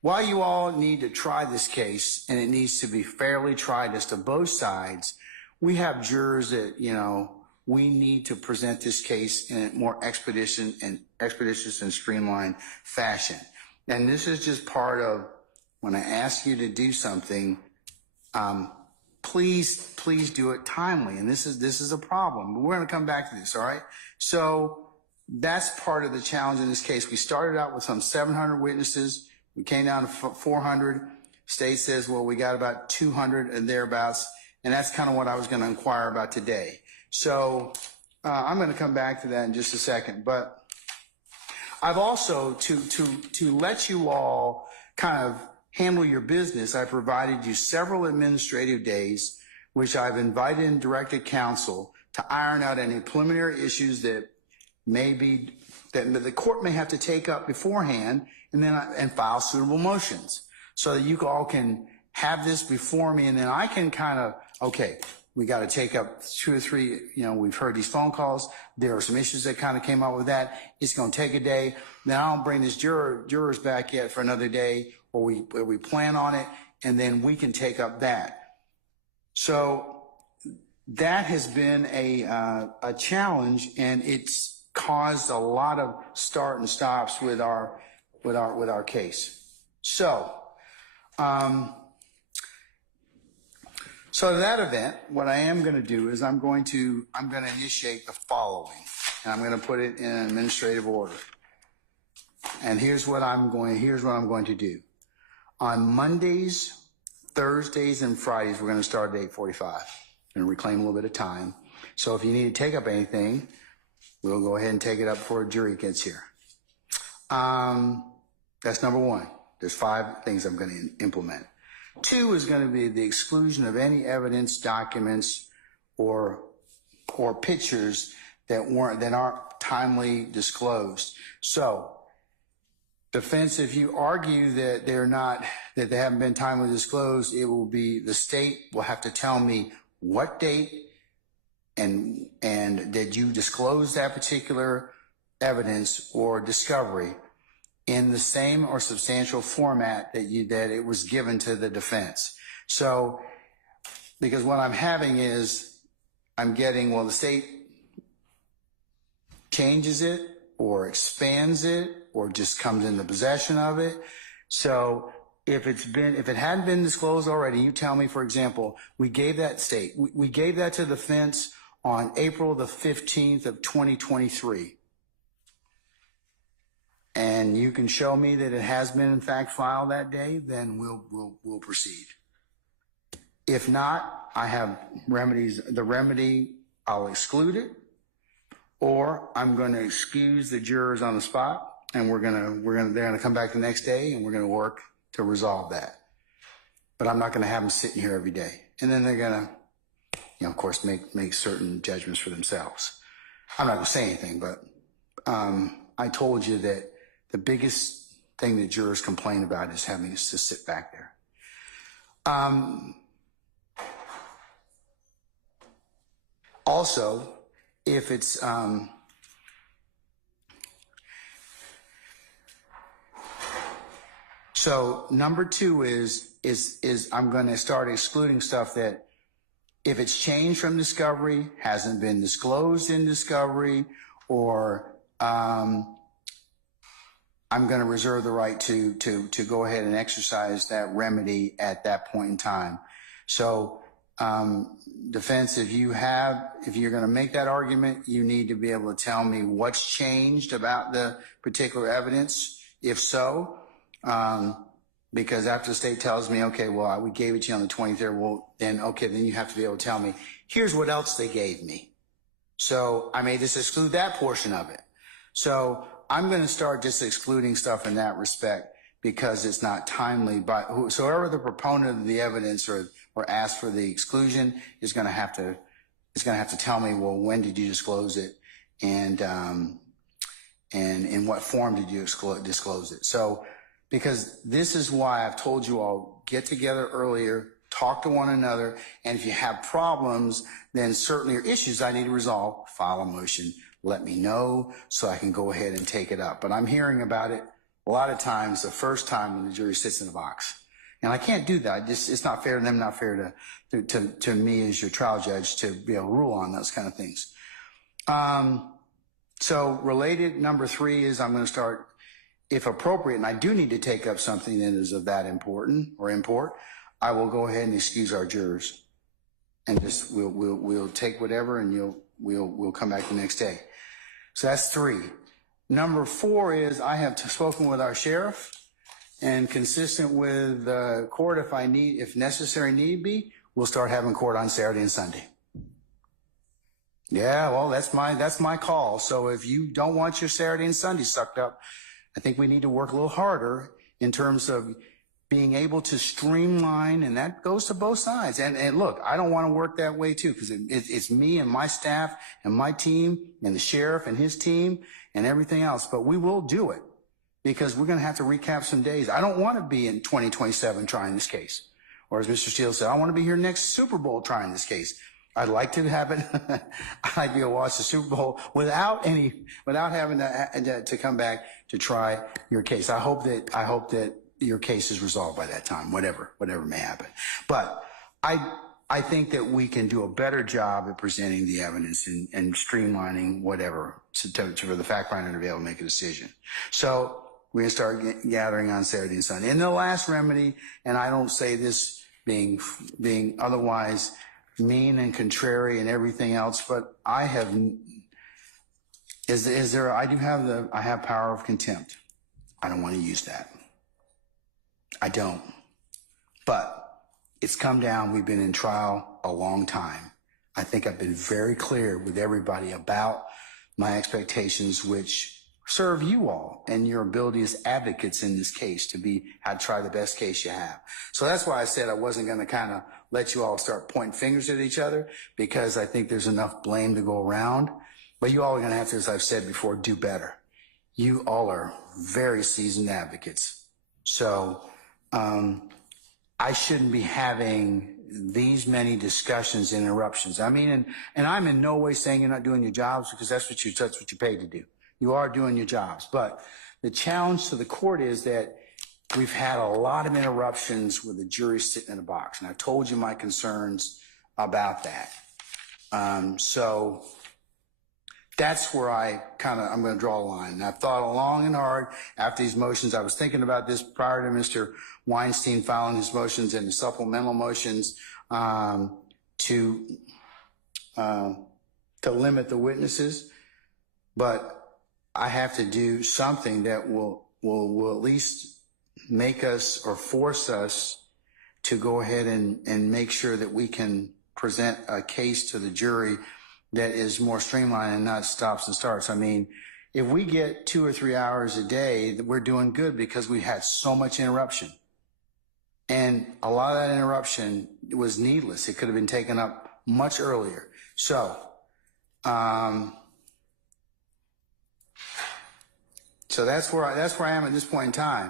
while you all need to try this case, and it needs to be fairly tried as to both sides, we have jurors that, we need to present this case in a more expeditious and streamlined fashion. And this is just part of when I ask you to do something, please do it timely. And this is a problem. But we're going to come back to this, all right? So that's part of the challenge in this case. We started out with some 700 witnesses. We came down to 400. State says, well, we got about 200 and thereabouts. And that's kind of what I was going to inquire about today. So I'm going to come back to that in just a second. But I've also, to let you all kind of handle your business, I provided you several administrative days, which I've invited and directed counsel to iron out any preliminary issues that the court may have to take up beforehand, and file suitable motions so that you all can have this before me, and then I can kind of, okay, we got to take up 2 or 3, we've heard these phone calls. There are some issues that kind of came out with that. It's going to take a day. Then I don't bring this jurors back yet for another day, or we plan on it, and then we can take up that. So that has been a challenge, and it's caused a lot of start and stops with our case. So, so to that event, what I am going to do is I'm going to initiate the following, and I'm going to put it in an administrative order. And here's what I'm going to do. On Mondays, Thursdays, and Fridays, we're going to start at 8:45. I'm going to reclaim a little bit of time. So if you need to take up anything, we'll go ahead and take it up before a jury gets here. That's number 1. There's 5 things I'm going to implement. 2 is going to be the exclusion of any evidence, documents, or pictures that aren't timely disclosed. So, defense, if you argue that they haven't been timely disclosed, it will be the state will have to tell me what date and did you disclose that particular evidence or discovery in the same or substantial format that it was given to the defense. So, because what I'm having is I'm getting, well, the state changes it or expands it or just comes into possession of it. So if it hadn't been disclosed already, you tell me, for example, we gave that to the defense on April the 15th of 2023. And you can show me that it has been in fact filed that day, then we'll proceed. If not, I have remedies. The remedy, I'll exclude it, or I'm going to excuse the jurors on the spot, and they're gonna come back the next day, and we're gonna work to resolve that. But I'm not gonna have them sitting here every day, and then they're gonna, of course, make certain judgments for themselves. I'm not gonna say anything, but I told you that the biggest thing that jurors complain about is having us to sit back there. Also, if it's so number 2 is I'm going to start excluding stuff that if it's changed from discovery, hasn't been disclosed in discovery, or I'm going to reserve the right to go ahead and exercise that remedy at that point in time. So, defense, if you're going to make that argument, you need to be able to tell me what's changed about the particular evidence. If so, because after the state tells me, okay, well, we gave it to you on the 23rd, well, then you have to be able to tell me, here's what else they gave me. So I may just exclude that portion of it. So I'm going to start just excluding stuff in that respect because it's not timely. But whoever the proponent of the evidence or asked for the exclusion is going to have to tell me, well, when did you disclose it, and in what form did you disclose it? So, because this is why I've told you all, get together earlier, talk to one another, and if you have problems, then certainly or issues I need to resolve, file a motion. Let me know so I can go ahead and take it up. But I'm hearing about it a lot of times the first time when the jury sits in the box. And I can't do that. It's not fair to them, not fair to me as your trial judge to be able to rule on those kind of things. So related, number 3 is I'm going to start, if appropriate, and I do need to take up something that is of that important or import, I will go ahead and excuse our jurors. And just we'll take whatever, and we'll come back the next day. So that's 3. Number 4 is I have spoken with our sheriff, and consistent with court, if necessary need be, we'll start having court on Saturday and Sunday. Yeah, well, that's my call. So if you don't want your Saturday and Sunday sucked up, I think we need to work a little harder in terms of being able to streamline, and that goes to both sides. And look, I don't want to work that way too, because it's me and my staff and my team and the sheriff and his team and everything else. But we will do it because we're going to have to recap some days. I don't want to be in 2027 trying this case. Or as Mr. Steele said, I want to be here next Super Bowl trying this case. I'd like to have it. I'd like to be able to watch the Super Bowl without having to come back to try your case. I hope that your case is resolved by that time, whatever may happen. But I think that we can do a better job at presenting the evidence and streamlining whatever for the fact finder to be able to make a decision. So we're going to start gathering on Saturday and Sunday. And the last remedy, and I don't say this being otherwise mean and contrary and everything else, but I have power of contempt. I don't want to use that. I don't. But it's come down. We've been in trial a long time. I think I've been very clear with everybody about my expectations, which serve you all and your ability as advocates in this case to try the best case you have. So that's why I said I wasn't going to kind of let you all start pointing fingers at each other, because I think there's enough blame to go around. But you all are going to have to, as I've said before, do better. You all are very seasoned advocates. So I shouldn't be having these many discussions and interruptions. I mean, and I'm in no way saying you're not doing your jobs, because that's what you're paid to do. You are doing your jobs. But the challenge to the court is that we've had a lot of interruptions with the jury sitting in a box. And I've told you my concerns about that. So that's where I'm going to draw a line. And I've thought long and hard after these motions. I was thinking about this prior to Mr. Weinstein filing his motions and the supplemental motions to limit the witnesses. But I have to do something that will at least make us or force us to go ahead and make sure that we can present a case to the jury that is more streamlined and not stops and starts. I mean, if we get 2 or 3 hours a day, we're doing good, because we had so much interruption. And a lot of that interruption was needless. It could have been taken up much earlier. So that's where I am at this point in time.